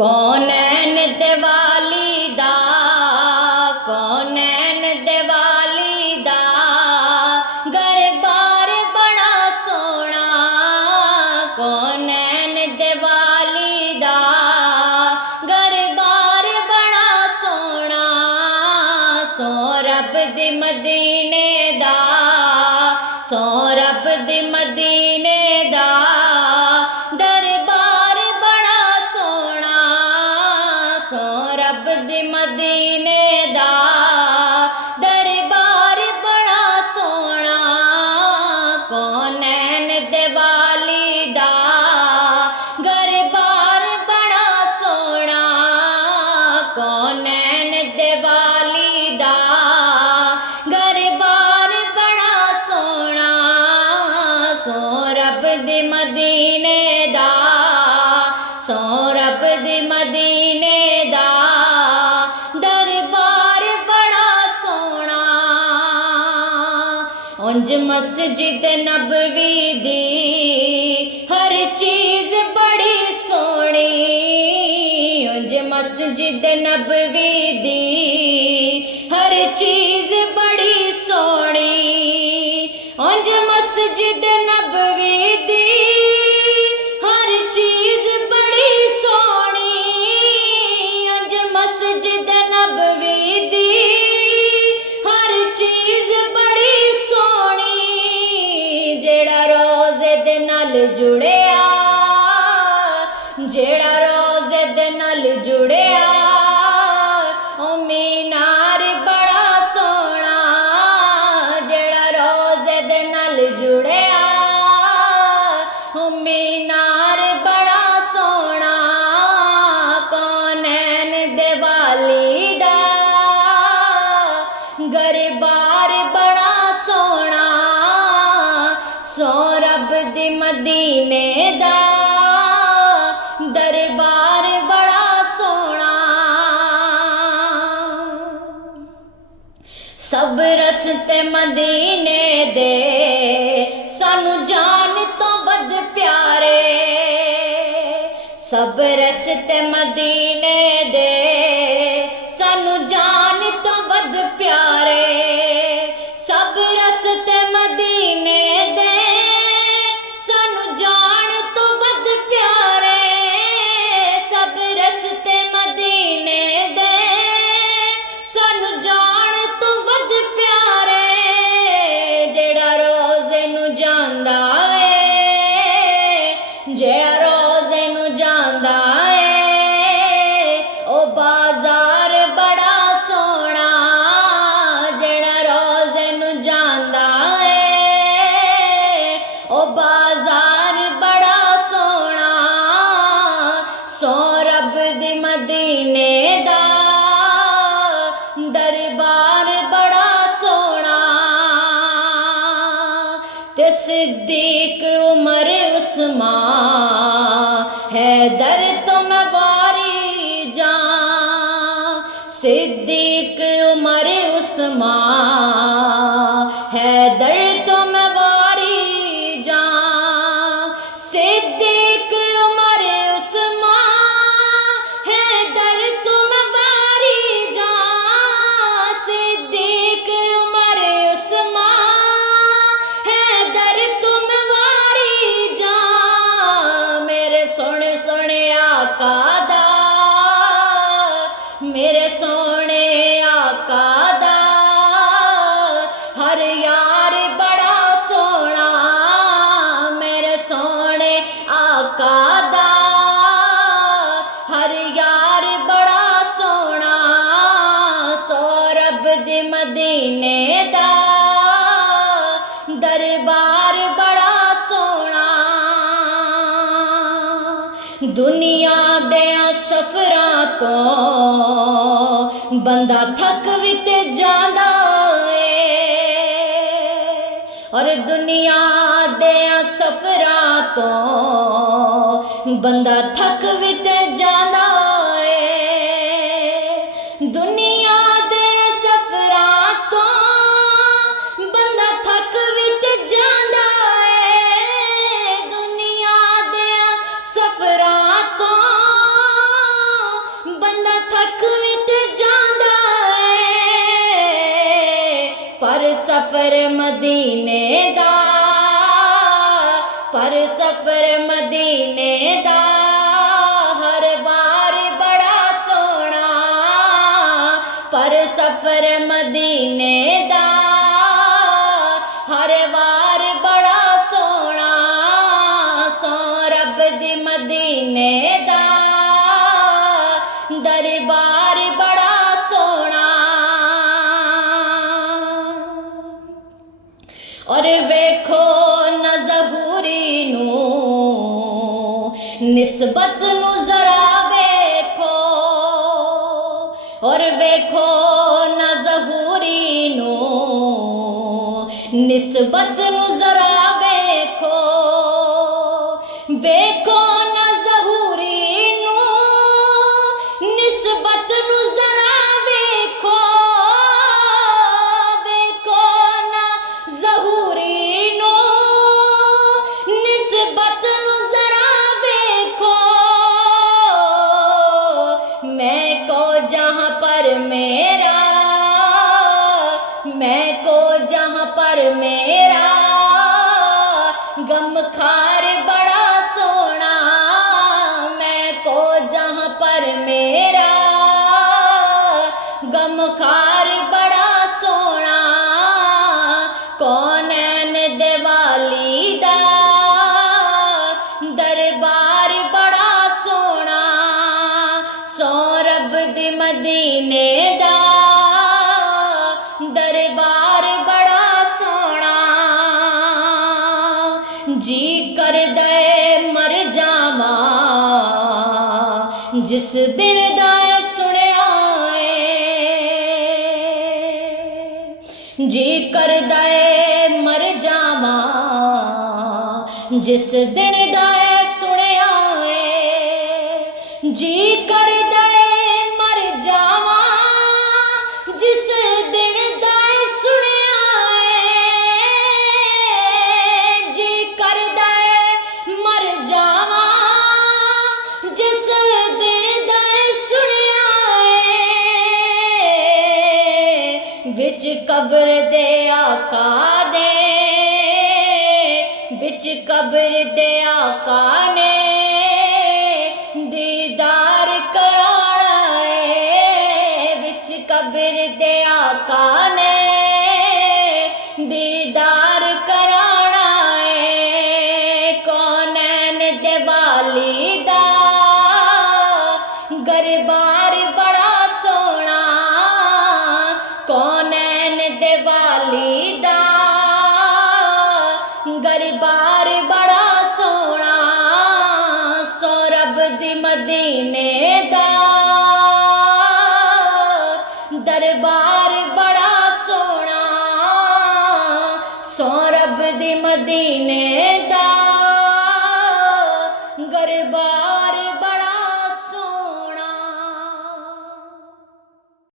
कौनैन दिवाली दा, कौनैन दिवाली दा गरबार बड़ा सोहना। कौनैन दिवाली दा गरबार बड़ा सोहना। सो रब दे मदीने दा, सो रब दे मदीने दा दरबार बड़ा सोहना। सो रब दे मदीने दा दरबार बड़ा सोहना। कौनैन दिवाली दा गरबार बड़ा सोहना। कौनैन दिवाली दा गरबार बड़ा सोहना। सो रब दे मदीने दा, सो रब दे मदीने दा दरबार बड़ा सोहना। उंज मस्जिद नबवी दी हर चीज बड़ी सोहनी। उंज मस्जिद नबवी दी हर चीज बड़ी सोहनी। उंज मस्जिद नबवी दी हर चीज बड़ी सोहनी। उंज मस्जिद नबवी दी हर चीज बड़ी सोहनी। जेड़ा रोज़े दे नाल जुड़िया, जेड़ा रोज़े दे नाल जुड़िया ओ मीनार बड़ा सोहना। जेड़ा रोज़े दे नाल जुड़िया ओ मीनार बड़ा सोहना। कौनैन दिवाली दा गरबार बड़ा सोहना। सो रब दे मदीने दा दरबार बड़ा सोहना। सब रस्ते मदीने दे सानू जान तो वध प्यारे। सब रस्ते मदीने दे सानू जान तो वध प्यारे। सब रस्ते मदीने दे सानू जान तो वध प्यारे। सब रस्ते मदीने दे सानू जान तो वध प्यारे। जेड़ा रोज़े नू जांदा ए, जेड़ा रोज़े नू जांदा ए ओ बाजार बड़ा सोहना। जेड़ा रोज़े नू जांदा ए ओ बाजार बड़ा सोहना। सो रब दे मदीने दा दरबार बड़ा सोहना। ते सिद्दीक उमर उस्मान हैदर तो मैं वारी जां। सिद्दीक उमर उस्मान हैदर तो मैं वारी जां। सिद्दीक उमर उस्मान हैदर तो मैं वारी जां। सिद्दीक उमर उस्मान हैदर तो मैं वारी जां। मेरे सोहने सोहने आका दा, मेरे सोहने आका दा हर यार बड़ा सोहना। मेरे सोहने आका दा हर यार बड़ा सोहना। सो रब दे मदीने दा दरबार बड़ा सोहना। दुनिया दे सफरां तो बंदा थक भी ते जांदा ए। और दुनिया दे सफरां तो बंदा थक भी ते जांदा ए। दुनिया दे सफरां तो बंदा थक भी ते जांदा ए। दुनिया दे सफरां तो थक भी ते जांदा है पर सफर मदीने दा पर सफर मदीने दा हर बार बड़ा सोना पर सफर मदीने दा हर बार बड़ा सोना सो रब दी मदीने दा दरबार बड़ा सोना और वेखो न ज़हूरी नू निस्बत नू जरा वेखो और वेखो न ज़हूरी नू निस्बत नू जरा वेखो वेखो न ज़हूरी नू निस्बत नू जरा वेखो वेखो न ज़हूरी नू निस्बत नू जरा वेखो मैं को जहाँ पर मेरा मैं को जहाँ पर मेरा गम खार बड़ा सोना मैं को जहाँ पर मेरा गम खार बड़ा सोना कौनैन दिवाली दा दरबार बड़ा सोना सो रब दी मदीने दा दरबार बड़ा सोना जी कर दे मर जावा जिस दिन दा सुनिया जी कर दे मर जावा जिस दिन दा सुनिया जी कर दे मर जावा जिस दिन दा सुनिया जी कर दे मर जावा जिस दिन दा सुनिया विच कब्र दे आका दे विच कब्र दे आका ने दीदार कराना विच कब्र दे आका ने दीदार कराना कौनैन दिवाली दा गरबार बड़ा सोना कौनैन दिवाली दा गरबार बड़ा सोना सो रब दी मदीने दा दरबार बड़ा सोना सो रब दी मदीने